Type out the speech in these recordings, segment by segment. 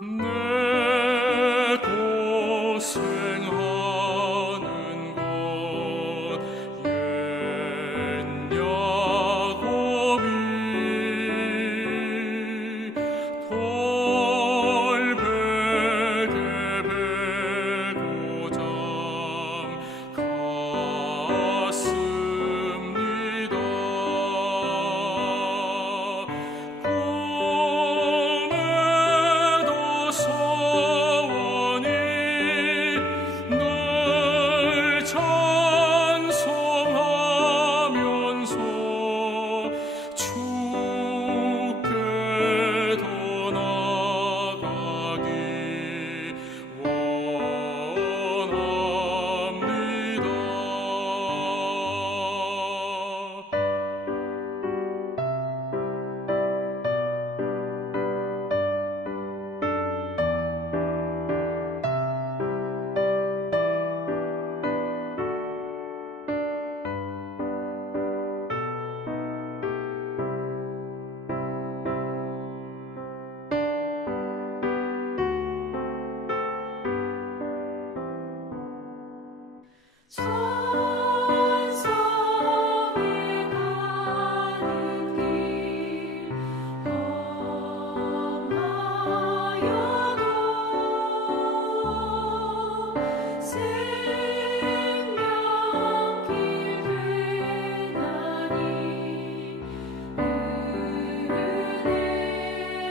내 고생하는 것 옛 야곱이 돌베개 베고 잠갔습니다. 꿈에도 소원이 늘 찬송하면서 주께 더 나아가기 원합니다. 천성에 가는 길 험하여도 생명길 되나니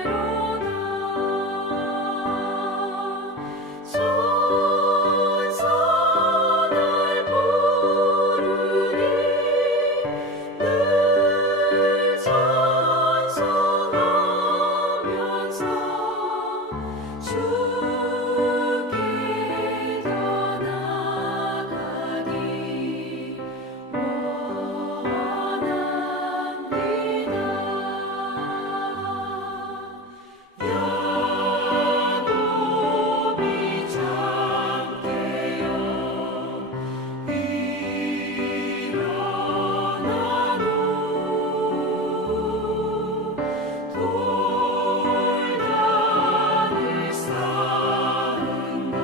은혜로다. 천사 날 부르니 늘 찬송하면서 주께 더 나아가기 원합니다. 야곱이 참게요 일어나노 돌단을 쌓은 것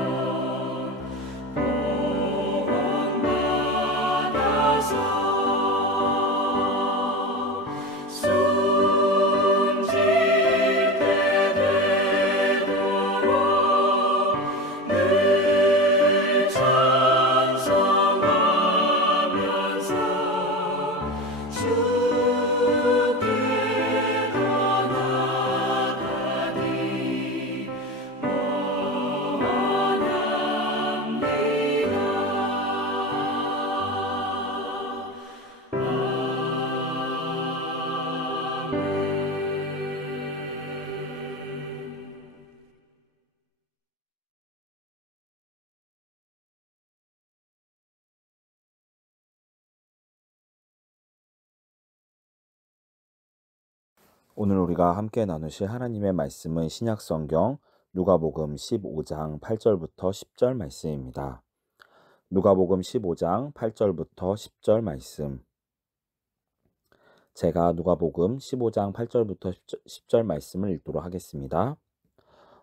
본받아서 숨질 때 되도록 늘 찬송하면서 주께 더 나아가기 원합니다. 오늘 우리가 함께 나누실 하나님의 말씀은 신약성경 누가복음 15장 8절부터 10절 말씀입니다. 누가복음 15장 8절부터 10절 말씀. 제가 누가복음 15장 8절부터 10절 말씀을 읽도록 하겠습니다.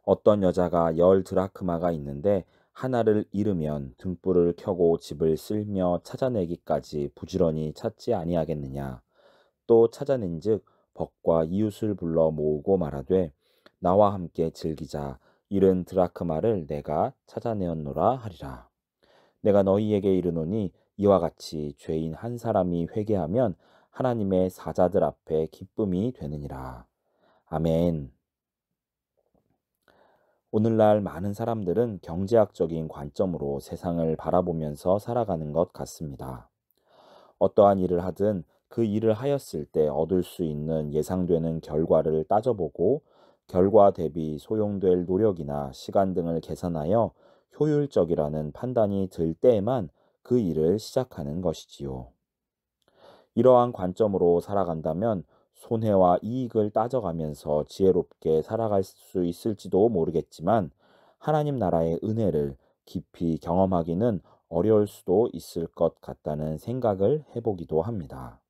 어떤 여자가 10 드라크마가 있는데 하나를 잃으면 등불을 켜고 집을 쓸며 찾아내기까지 부지런히 찾지 아니하겠느냐. 또 찾아낸즉 벗과 이웃을 불러 모으고 말하되 나와 함께 즐기자. 70 드라크마를 내가 찾아내었노라 하리라. 내가 너희에게 이르노니 이와 같이 죄인 한 사람이 회개하면 하나님의 사자들 앞에 기쁨이 되느니라. 아멘. 오늘날 많은 사람들은 경제학적인 관점으로 세상을 바라보면서 살아가는 것 같습니다. 어떠한 일을 하든 그 일을 하였을 때 얻을 수 있는 예상되는 결과를 따져보고 결과 대비 소용될 노력이나 시간 등을 계산하여 효율적이라는 판단이 들 때에만 그 일을 시작하는 것이지요. 이러한 관점으로 살아간다면 손해와 이익을 따져가면서 지혜롭게 살아갈 수 있을지도 모르겠지만 하나님 나라의 은혜를 깊이 경험하기는 어려울 수도 있을 것 같다는 생각을 해보기도 합니다.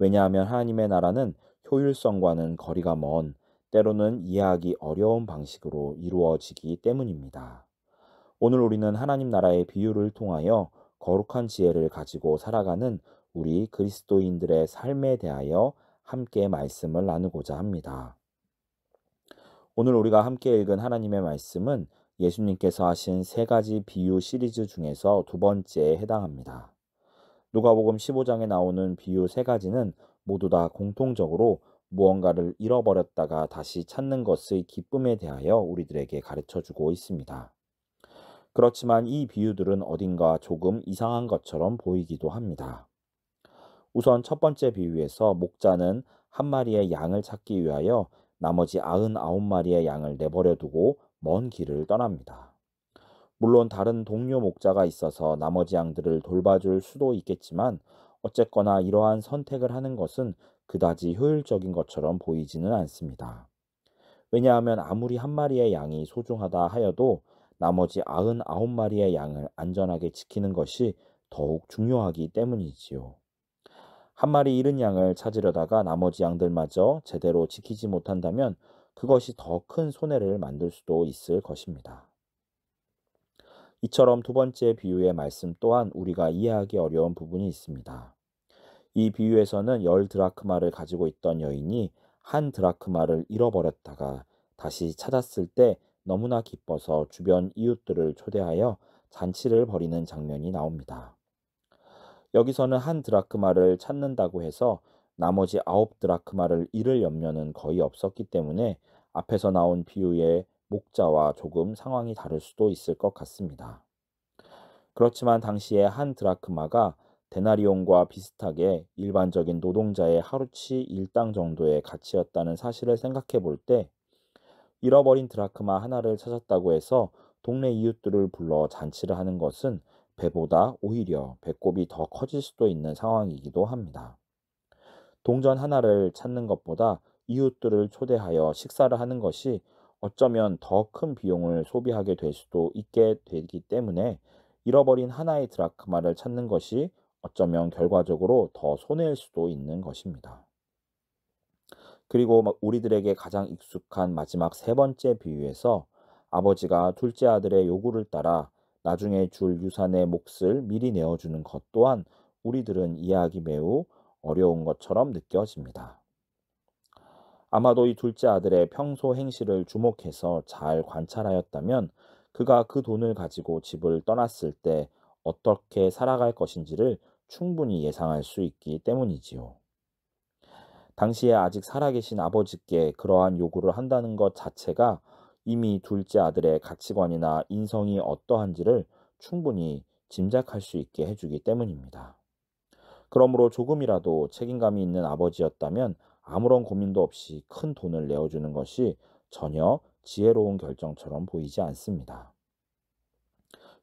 왜냐하면 하나님의 나라는 효율성과는 거리가 먼 때로는 이해하기 어려운 방식으로 이루어지기 때문입니다. 오늘 우리는 하나님 나라의 비유를 통하여 거룩한 지혜를 가지고 살아가는 우리 그리스도인들의 삶에 대하여 함께 말씀을 나누고자 합니다. 오늘 우리가 함께 읽은 하나님의 말씀은 예수님께서 하신 세 가지 비유 시리즈 중에서 두 번째에 해당합니다. 누가복음 15장에 나오는 비유 세 가지는 모두 다 공통적으로 무언가를 잃어버렸다가 다시 찾는 것의 기쁨에 대하여 우리들에게 가르쳐 주고 있습니다. 그렇지만 이 비유들은 어딘가 조금 이상한 것처럼 보이기도 합니다. 우선 첫 번째 비유에서 목자는 한 마리의 양을 찾기 위하여 나머지 99마리의 양을 내버려 두고 먼 길을 떠납니다. 물론 다른 동료 목자가 있어서 나머지 양들을 돌봐줄 수도 있겠지만 어쨌거나 이러한 선택을 하는 것은 그다지 효율적인 것처럼 보이지는 않습니다. 왜냐하면 아무리 한 마리의 양이 소중하다 하여도 나머지 99마리의 양을 안전하게 지키는 것이 더욱 중요하기 때문이지요. 한 마리 잃은 양을 찾으려다가 나머지 양들마저 제대로 지키지 못한다면 그것이 더 큰 손해를 만들 수도 있을 것입니다. 이처럼 두 번째 비유의 말씀 또한 우리가 이해하기 어려운 부분이 있습니다. 이 비유에서는 10드라크마를 가지고 있던 여인이 한 드라크마를 잃어버렸다가 다시 찾았을 때 너무나 기뻐서 주변 이웃들을 초대하여 잔치를 벌이는 장면이 나옵니다. 여기서는 한 드라크마를 찾는다고 해서 나머지 9드라크마를 잃을 염려는 거의 없었기 때문에 앞에서 나온 비유의 목자와 조금 상황이 다를 수도 있을 것 같습니다. 그렇지만 당시에 한 드라크마가 데나리온과 비슷하게 일반적인 노동자의 하루치 일당 정도의 가치였다는 사실을 생각해 볼 때 잃어버린 드라크마 하나를 찾았다고 해서 동네 이웃들을 불러 잔치를 하는 것은 배보다 오히려 배꼽이 더 커질 수도 있는 상황이기도 합니다. 동전 하나를 찾는 것보다 이웃들을 초대하여 식사를 하는 것이 어쩌면 더 큰 비용을 소비하게 될 수도 있게 되기 때문에 잃어버린 하나의 드라크마를 찾는 것이 어쩌면 결과적으로 더 손해일 수도 있는 것입니다. 그리고 우리들에게 가장 익숙한 마지막 세 번째 비유에서 아버지가 둘째 아들의 요구를 따라 나중에 줄 유산의 몫을 미리 내어주는 것 또한 우리들은 이해하기 매우 어려운 것처럼 느껴집니다. 아마도 이 둘째 아들의 평소 행실을 주목해서 잘 관찰하였다면 그가 그 돈을 가지고 집을 떠났을 때 어떻게 살아갈 것인지를 충분히 예상할 수 있기 때문이지요. 당시에 아직 살아계신 아버지께 그러한 요구를 한다는 것 자체가 이미 둘째 아들의 가치관이나 인성이 어떠한지를 충분히 짐작할 수 있게 해주기 때문입니다. 그러므로 조금이라도 책임감이 있는 아버지였다면 아무런 고민도 없이 큰 돈을 내어주는 것이 전혀 지혜로운 결정처럼 보이지 않습니다.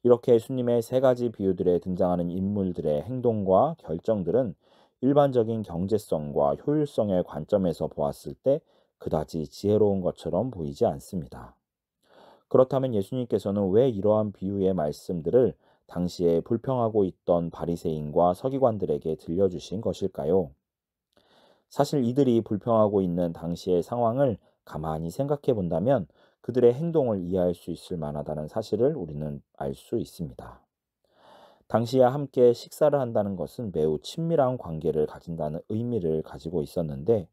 이렇게 예수님의 세 가지 비유들에 등장하는 인물들의 행동과 결정들은 일반적인 경제성과 효율성의 관점에서 보았을 때 그다지 지혜로운 것처럼 보이지 않습니다. 그렇다면 예수님께서는 왜 이러한 비유의 말씀들을 당시에 불평하고 있던 바리새인과 서기관들에게 들려주신 것일까요? 사실 이들이 불평하고 있는 당시의 상황을 가만히 생각해 본다면 그들의 행동을 이해할 수 있을 만하다는 사실을 우리는 알 수 있습니다. 당시에 함께 식사를 한다는 것은 매우 친밀한 관계를 가진다는 의미를 가지고 있었는데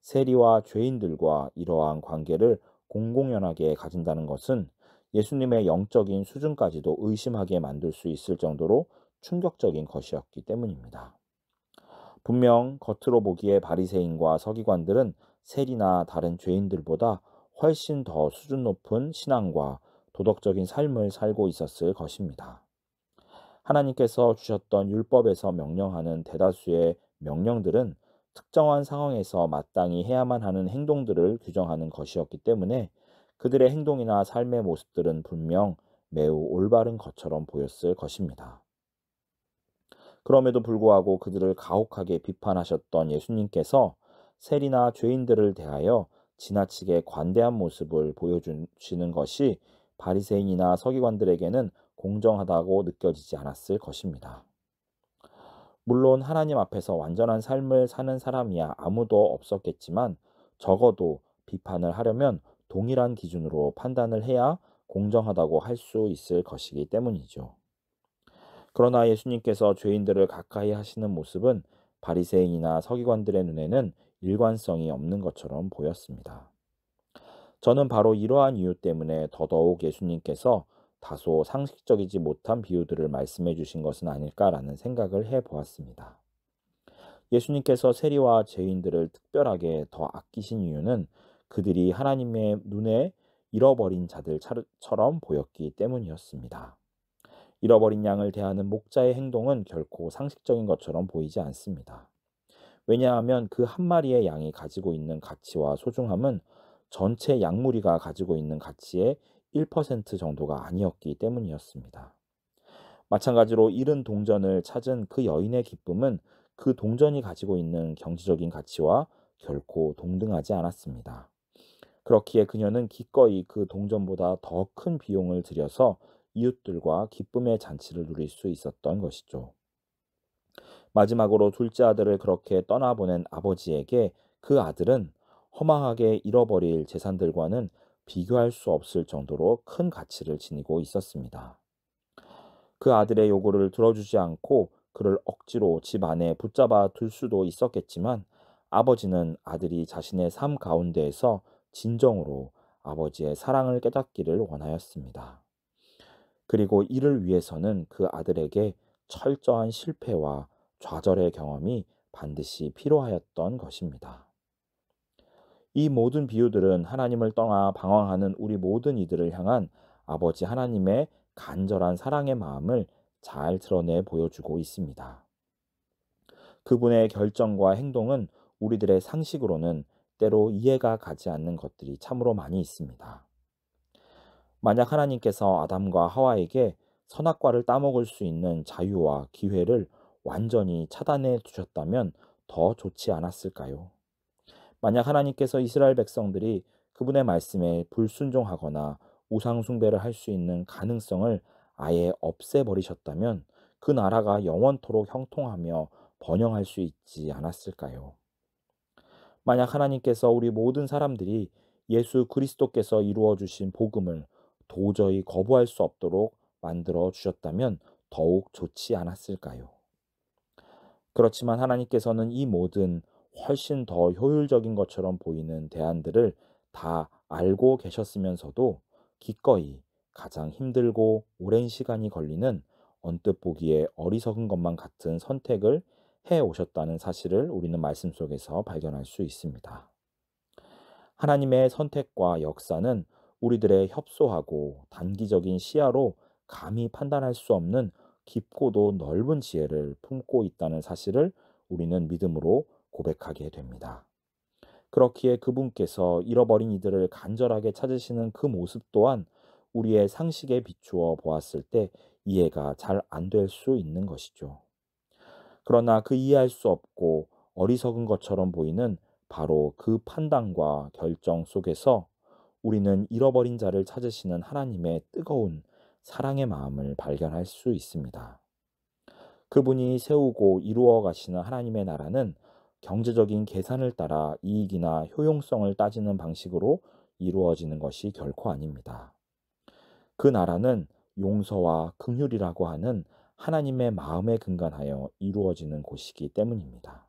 세리와 죄인들과 이러한 관계를 공공연하게 가진다는 것은 예수님의 영적인 수준까지도 의심하게 만들 수 있을 정도로 충격적인 것이었기 때문입니다. 분명 겉으로 보기에 바리새인과 서기관들은 세리나 다른 죄인들보다 훨씬 더 수준 높은 신앙과 도덕적인 삶을 살고 있었을 것입니다. 하나님께서 주셨던 율법에서 명령하는 대다수의 명령들은 특정한 상황에서 마땅히 해야만 하는 행동들을 규정하는 것이었기 때문에 그들의 행동이나 삶의 모습들은 분명 매우 올바른 것처럼 보였을 것입니다. 그럼에도 불구하고 그들을 가혹하게 비판하셨던 예수님께서 세리나 죄인들을 대하여 지나치게 관대한 모습을 보여주시는 것이 바리새인이나 서기관들에게는 공정하다고 느껴지지 않았을 것입니다. 물론 하나님 앞에서 완전한 삶을 사는 사람이야 아무도 없었겠지만 적어도 비판을 하려면 동일한 기준으로 판단을 해야 공정하다고 할 수 있을 것이기 때문이죠. 그러나 예수님께서 죄인들을 가까이 하시는 모습은 바리새인이나 서기관들의 눈에는 일관성이 없는 것처럼 보였습니다. 저는 바로 이러한 이유 때문에 더더욱 예수님께서 다소 상식적이지 못한 비유들을 말씀해 주신 것은 아닐까라는 생각을 해 보았습니다. 예수님께서 세리와 죄인들을 특별하게 더 아끼신 이유는 그들이 하나님의 눈에 잃어버린 자들처럼 보였기 때문이었습니다. 잃어버린 양을 대하는 목자의 행동은 결코 상식적인 것처럼 보이지 않습니다. 왜냐하면 그 한 마리의 양이 가지고 있는 가치와 소중함은 전체 양무리가 가지고 있는 가치의 1% 정도가 아니었기 때문이었습니다. 마찬가지로 잃은 동전을 찾은 그 여인의 기쁨은 그 동전이 가지고 있는 경제적인 가치와 결코 동등하지 않았습니다. 그렇기에 그녀는 기꺼이 그 동전보다 더 큰 비용을 들여서 이웃들과 기쁨의 잔치를 누릴 수 있었던 것이죠. 마지막으로 둘째 아들을 그렇게 떠나보낸 아버지에게 그 아들은 허망하게 잃어버릴 재산들과는 비교할 수 없을 정도로 큰 가치를 지니고 있었습니다. 그 아들의 요구를 들어주지 않고 그를 억지로 집 안에 붙잡아 둘 수도 있었겠지만 아버지는 아들이 자신의 삶 가운데에서 진정으로 아버지의 사랑을 깨닫기를 원하였습니다. 그리고 이를 위해서는 그 아들에게 철저한 실패와 좌절의 경험이 반드시 필요하였던 것입니다. 이 모든 비유들은 하나님을 떠나 방황하는 우리 모든 이들을 향한 아버지 하나님의 간절한 사랑의 마음을 잘 드러내 보여주고 있습니다. 그분의 결정과 행동은 우리들의 상식으로는 때로 이해가 가지 않는 것들이 참으로 많이 있습니다. 만약 하나님께서 아담과 하와에게 선악과를 따먹을 수 있는 자유와 기회를 완전히 차단해 두셨다면 더 좋지 않았을까요? 만약 하나님께서 이스라엘 백성들이 그분의 말씀에 불순종하거나 우상숭배를 할 수 있는 가능성을 아예 없애버리셨다면 그 나라가 영원토록 형통하며 번영할 수 있지 않았을까요? 만약 하나님께서 우리 모든 사람들이 예수 그리스도께서 이루어 주신 복음을 도저히 거부할 수 없도록 만들어 주셨다면 더욱 좋지 않았을까요? 그렇지만 하나님께서는 이 모든 훨씬 더 효율적인 것처럼 보이는 대안들을 다 알고 계셨으면서도 기꺼이 가장 힘들고 오랜 시간이 걸리는 언뜻 보기에 어리석은 것만 같은 선택을 해 오셨다는 사실을 우리는 말씀 속에서 발견할 수 있습니다. 하나님의 선택과 역사는 우리들의 협소하고 단기적인 시야로 감히 판단할 수 없는 깊고도 넓은 지혜를 품고 있다는 사실을 우리는 믿음으로 고백하게 됩니다. 그렇기에 그분께서 잃어버린 이들을 간절하게 찾으시는 그 모습 또한 우리의 상식에 비추어 보았을 때 이해가 잘 안 될 수 있는 것이죠. 그러나 그 이해할 수 없고 어리석은 것처럼 보이는 바로 그 판단과 결정 속에서 우리는 잃어버린 자를 찾으시는 하나님의 뜨거운 사랑의 마음을 발견할 수 있습니다. 그분이 세우고 이루어 가시는 하나님의 나라는 경제적인 계산을 따라 이익이나 효용성을 따지는 방식으로 이루어지는 것이 결코 아닙니다. 그 나라는 용서와 긍휼이라고 하는 하나님의 마음에 근간하여 이루어지는 곳이기 때문입니다.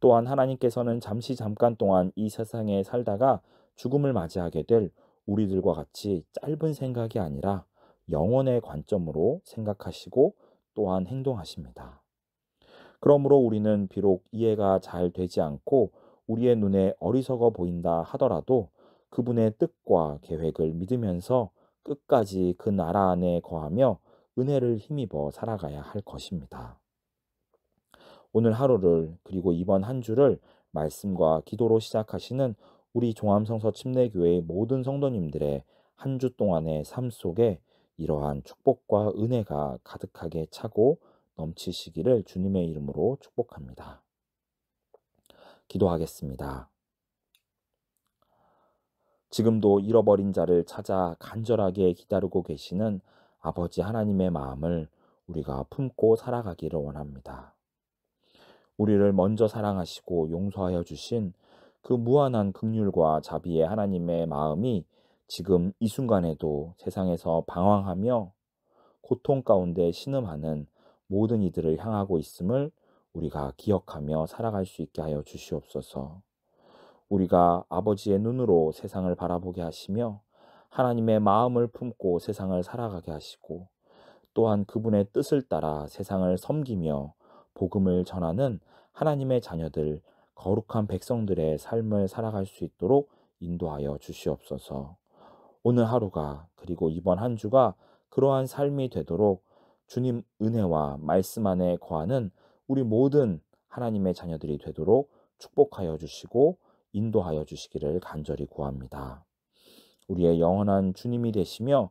또한 하나님께서는 잠깐 동안 이 세상에 살다가 죽음을 맞이하게 될 우리들과 같이 짧은 생각이 아니라 영원의 관점으로 생각하시고 또한 행동하십니다. 그러므로 우리는 비록 이해가 잘 되지 않고 우리의 눈에 어리석어 보인다 하더라도 그분의 뜻과 계획을 믿으면서 끝까지 그 나라 안에 거하며 은혜를 힘입어 살아가야 할 것입니다. 오늘 하루를 그리고 이번 한 주를 말씀과 기도로 시작하시는 우리 종암성서 침례교회의 모든 성도님들의 한 주 동안의 삶 속에 이러한 축복과 은혜가 가득하게 차고 넘치시기를 주님의 이름으로 축복합니다. 기도하겠습니다. 지금도 잃어버린 자를 찾아 간절하게 기다리고 계시는 아버지 하나님의 마음을 우리가 품고 살아가기를 원합니다. 우리를 먼저 사랑하시고 용서하여 주신 그 무한한 긍휼과 자비의 하나님의 마음이 지금 이 순간에도 세상에서 방황하며 고통 가운데 신음하는 모든 이들을 향하고 있음을 우리가 기억하며 살아갈 수 있게 하여 주시옵소서. 우리가 아버지의 눈으로 세상을 바라보게 하시며 하나님의 마음을 품고 세상을 살아가게 하시고 또한 그분의 뜻을 따라 세상을 섬기며 복음을 전하는 하나님의 자녀들, 거룩한 백성들의 삶을 살아갈 수 있도록 인도하여 주시옵소서. 오늘 하루가 그리고 이번 한 주가 그러한 삶이 되도록 주님 은혜와 말씀 안에 거하는 우리 모든 하나님의 자녀들이 되도록 축복하여 주시고 인도하여 주시기를 간절히 구합니다. 우리의 영원한 주님이 되시며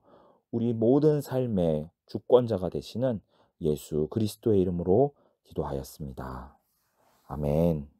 우리 모든 삶의 주권자가 되시는 예수 그리스도의 이름으로 기도하였습니다. 아멘.